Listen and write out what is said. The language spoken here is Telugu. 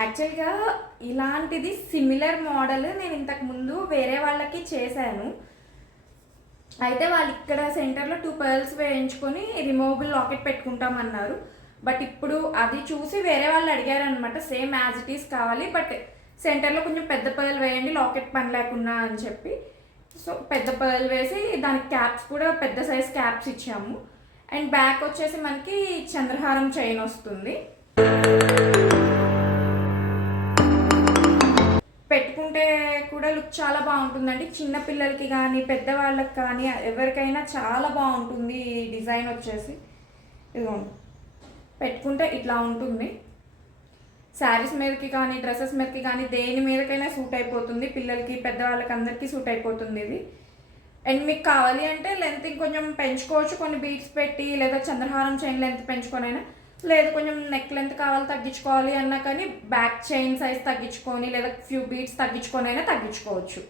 యాక్చువల్‌గా ఇలాంటిది సిమిలర్ మోడల్ నేను ఇంతకుముందు వేరే వాళ్ళకి చేశాను. అయితే వాళ్ళు ఇక్కడ సెంటర్‌లో 2 పర్ల్స్ వేయించుకొని రిమూవబుల్ లాకెట్ పెట్టుకుంటామన్నారు. బట్ ఇప్పుడు అది చూసి వేరే వాళ్ళు అడిగారనమాట. సేమ్ యాజ్ ఇట్ ఈస్ కావాలి. బట్ సెంటర్‌లో కొంచెం పెద్ద పర్ల్ వేయండి లాకెట్ పని లేకుండా అని చెప్పి. సో పెద్ద పర్ల్ వేసి దానికి క్యాప్స్ కూడా పెద్ద సైజ్ క్యాప్స్ ఇచ్చాము. అండ్ బ్యాక్ వచ్చేసి మనకి చంద్రహారం చైన్ వస్తుంది. పెట్టుకుంటే కూడా లుక్ చాలా బాగుంటుందండి. చిన్న పిల్లలకి కానీ పెద్దవాళ్ళకి కానీ ఎవరికైనా చాలా బాగుంటుంది ఈ డిజైన్ వచ్చేసి. ఇదిగోండి పెట్టుకుంటే ఇట్లా ఉంటుంది. శారీస్ మీదకి కానీ డ్రెస్సెస్ మీదకి కానీ దేని మీదకైనా సూట్ అయిపోతుంది. పిల్లలకి పెద్దవాళ్ళకి అందరికీ సూట్ అయిపోతుంది ఇది. అండ్ మీకు కావాలి అంటే లెంత్ ఇంకొంచెం పెంచుకోవచ్చు, కొన్ని బీడ్స్ పెట్టి, లేదా చంద్రహారం చైన్ లెంత్ పెంచుకొనైనా, లేదు కొంచెం నెక్ లెంత్ కావాలి తగ్గించుకోవాలి అన్నా కానీ బ్యాక్ చైన్ సైజ్ తగ్గించుకొని లేదా ఫ్యూ బీడ్స్ తగ్గించుకొని అయినా తగ్గించుకోవచ్చు.